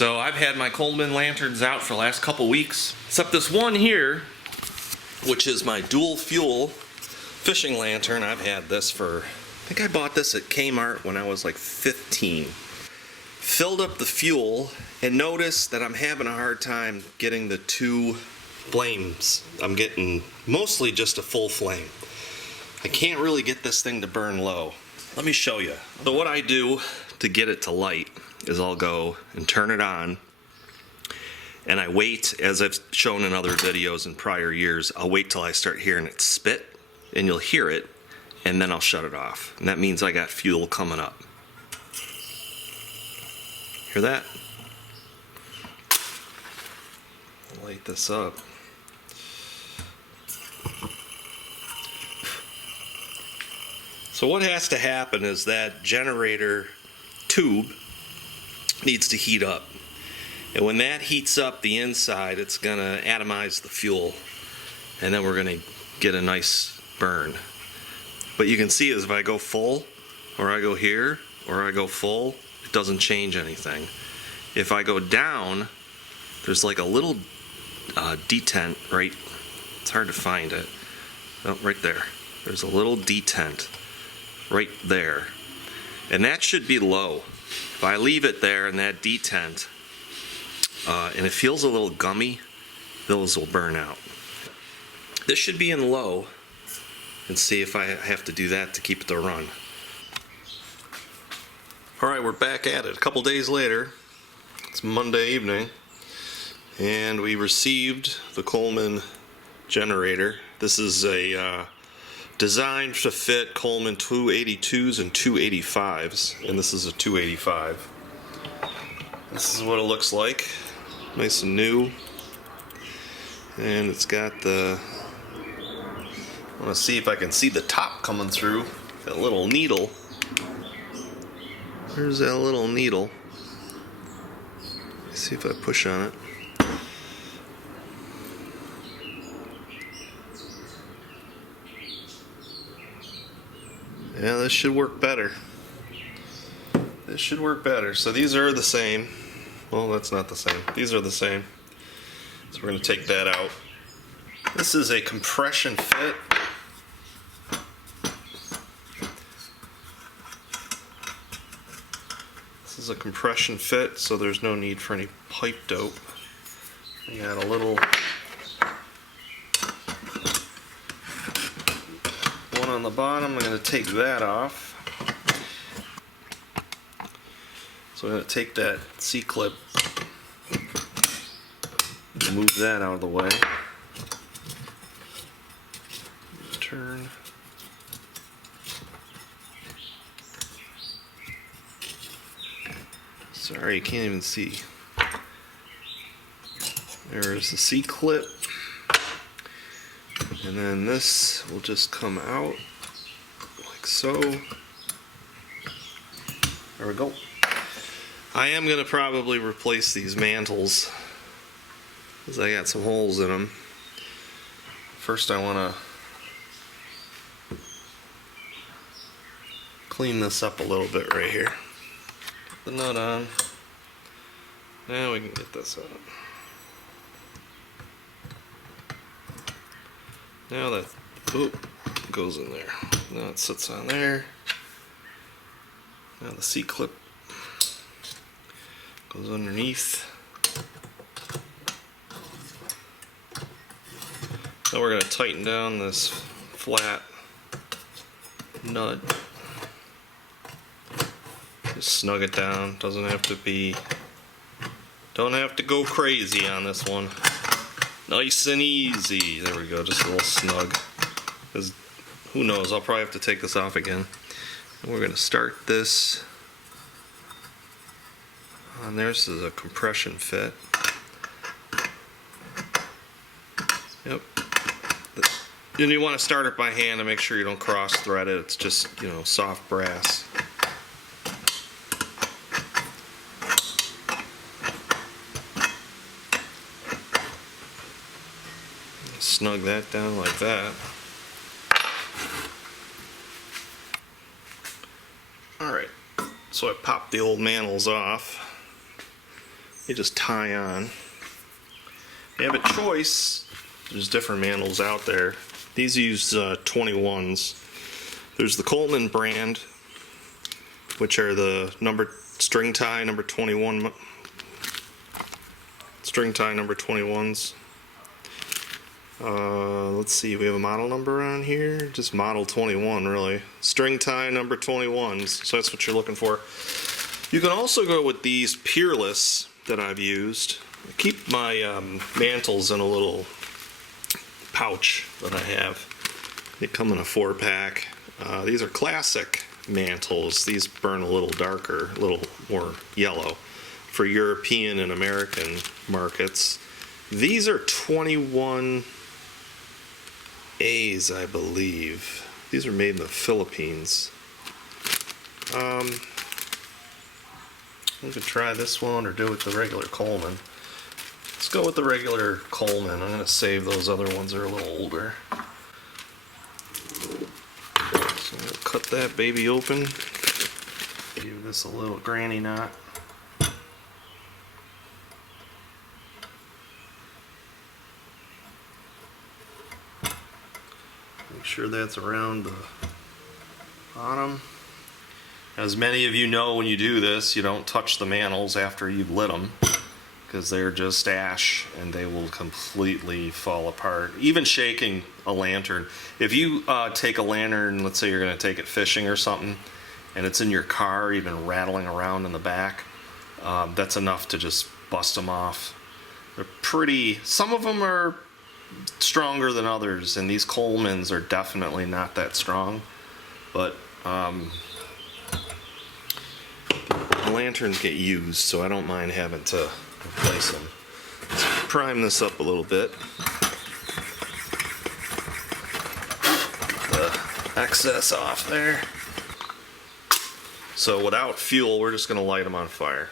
So I've had my Coleman lanterns out for the last couple weeks, except this one here, which is my dual fuel fishing lantern. I've had this for, I think I bought this at Kmart when I was like 15. Filled up the fuel and noticed that I'm having a hard time getting the two flames. I'm getting mostly just a full flame. I can't really get this thing to burn low. Let me show you. So what I do to get it to light is I'll go and turn it on, and I wait, as I've shown in other videos in prior years, I'll wait till I start hearing it spit, and you'll hear it, and then I'll shut it off. And that means I got fuel coming up. Hear that? I'll light this up. So what has to happen is that generator tube needs to heat up. And when that heats up the inside, it's going to atomize the fuel. And then we're going to get a nice burn. But you can see is if I go full, or I go here, or I go full, it doesn't change anything. If I go down, there's like a little detent right, it's hard to find it. Oh, right there. There's a little detent right there. And that should be low. If I leave it there and that detent, and it feels a little gummy, those will burn out. This should be in low, and see if I have to do that to keep it to run. Alright, we're back at it. A couple days later, it's Monday evening, and we received the Coleman generator. This is a designed to fit Coleman 282s and 285s, and this is a 285. This is what it looks like, nice and new, and it's got the, I want to see if I can see the top coming through, that little needle. There's that little needle. Let's see if I push on it. Yeah, this should work better. This should work better. So these are the same. Well, that's not the same. These are the same. So we're going to take that out. This is a compression fit. This is a compression fit, so there's no need for any pipe dope. We got a little on the bottom. I'm going to take that off. So I'm going to take that C-clip, move that out of the way. Turn. Sorry, you can't even see. There's the C-clip. And then this will just come out like so. There we go. I am going to probably replace these mantles because I got some holes in them. First I want to clean this up a little bit right here. Put the nut on. Now we can get this out. Now that goes in there. Now it sits on there. Now the C-clip goes underneath. Now we're going to tighten down this flat nut. Just snug it down. Doesn't have to be, don't have to go crazy on this one. Nice and easy. There we go, just a little snug. Because who knows, I'll probably have to take this off again. And we're going to start this on there. This is a compression fit. Yep. And you want to start it by hand to make sure you don't cross thread it. It's just, you know, soft brass. Snug that down like that. Alright, so I popped the old mantles off. you just tie on. If you have a choice, there's different mantles out there. These use 21s. There's the Coleman brand, which are the string tie number 21, string tie number 21s. Let's see, we have a model number on here. Just model 21, really. String tie number 21s. So that's what you're looking for. You can also go with these Peerless that I've used. I keep my mantles in a little pouch that I have. They come in a 4-pack. These are classic mantles. These burn a little darker, a little more yellow for European and American markets. These are 21As, I believe. These are made in the Philippines. We could try this one or do it with the regular Coleman. Let's go with the regular Coleman. I'm going to save those other ones, they're a little older. So we'll cut that baby open. Give this a little granny knot. Make sure that's around the bottom. As many of you know, when you do this, you don't touch the mantles after you've lit them, because they're just ash and they will completely fall apart. Even shaking a lantern. If you take a lantern, let's say you're going to take it fishing or something, and it's in your car, even rattling around in the back, that's enough to just bust them off. They're pretty, some of them are stronger than others, and these Colemans are definitely not that strong, but lanterns get used, so I don't mind having to replace them. Let's prime this up a little bit. The excess off there. So without fuel, we're just going to light them on fire.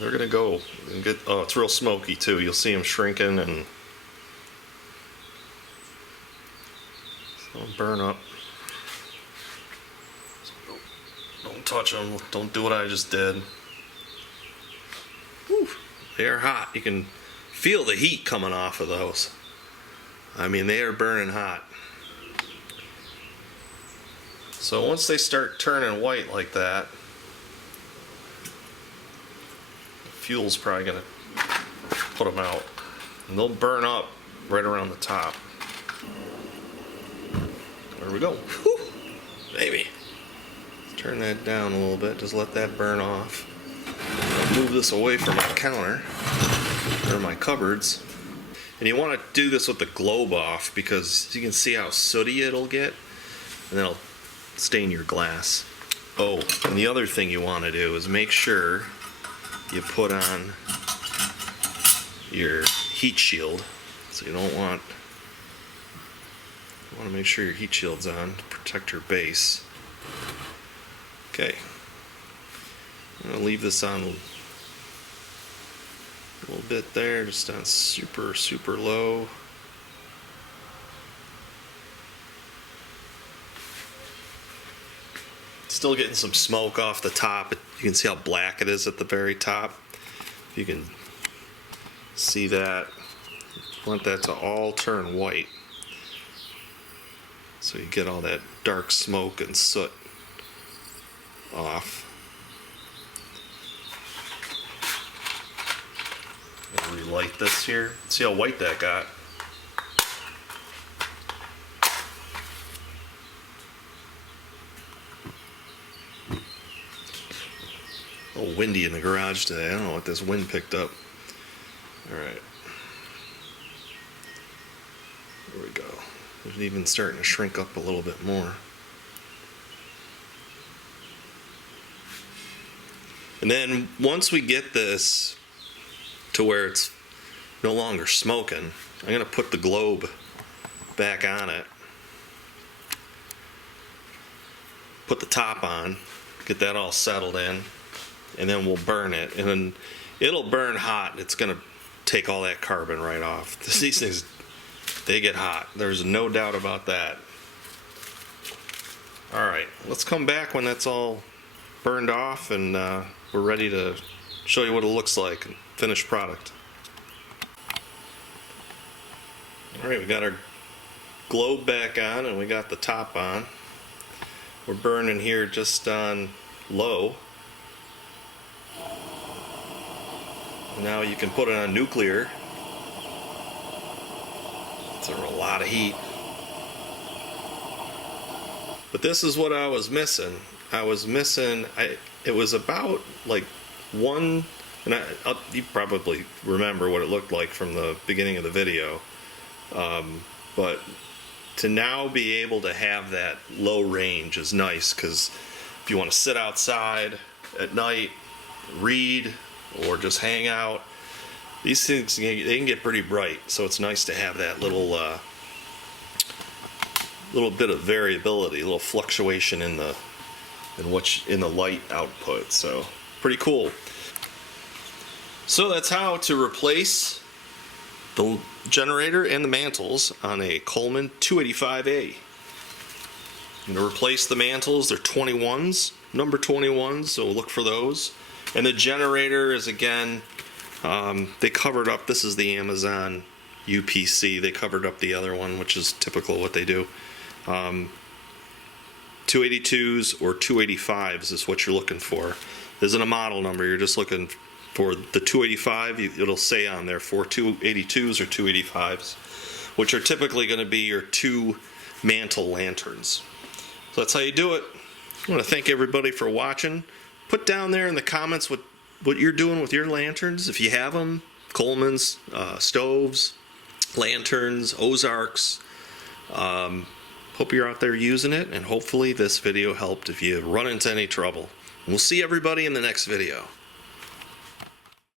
They're going to go and get, oh, it's real smoky too. You'll see them shrinking and so burn up. Don't touch them. Don't do what I just did. Whew, they are hot. You can feel the heat coming off of those. I mean, they are burning hot. So once they start turning white like that, the fuel's probably going to put them out. And they'll burn up right around the top. There we go. Whew, baby. Turn that down a little bit, just let that burn off. I'll move this away from my counter, or my cupboards. And you want to do this with the globe off, because you can see how sooty it'll get, and then it'll stain your glass. Oh, and the other thing you want to do is make sure you put on your heat shield. So you don't want, you want to make sure your heat shield's on to protect your base. Okay, I'm going to leave this on a little bit there, just on super, super low. Still getting some smoke off the top. You can see how black it is at the very top. If you can see that, you want that to all turn white, so you get all that dark smoke and soot off. I'll relight this here. See how white that got. A little windy in the garage today. I don't know what this wind picked up. Alright. There we go. It's even starting to shrink up a little bit more. And then once we get this to where it's no longer smoking, I'm going to put the globe back on it. Put the top on, get that all settled in, and then we'll burn it. And then it'll burn hot. It's going to take all that carbon right off. These things, they get hot. There's no doubt about that. Alright, let's come back when that's all burned off and we're ready to show you what it looks like, finished product. Alright, we got our globe back on and we got the top on. We're burning here just on low. Now you can put it on nuclear. It's a lot of heat. But this is what I was missing. It was about like one, and you probably remember what it looked like from the beginning of the video. But to now be able to have that low range is nice, because if you want to sit outside at night, read, or just hang out, these things, they can get pretty bright, so it's nice to have that little bit of variability, a little fluctuation in the light output. So pretty cool. So that's how to replace the generator and the mantles on a Coleman 285A. I'm going to replace the mantles. They're 21s, number 21s, so look for those. And the generator is, again, they covered up, this is the Amazon UPC, they covered up the other one, which is typical what they do. 282s or 285s is what you're looking for. There isn't a model number, you're just looking for the 285. It'll say on there for 282s or 285s, which are typically going to be your 2 mantle lanterns. So that's how you do it. I want to thank everybody for watching. Put down there in the comments what you're doing with your lanterns, if you have them. Coleman's, stoves, lanterns, Ozarks. Hope you're out there using it, and hopefully this video helped if you run into any trouble. We'll see everybody in the next video.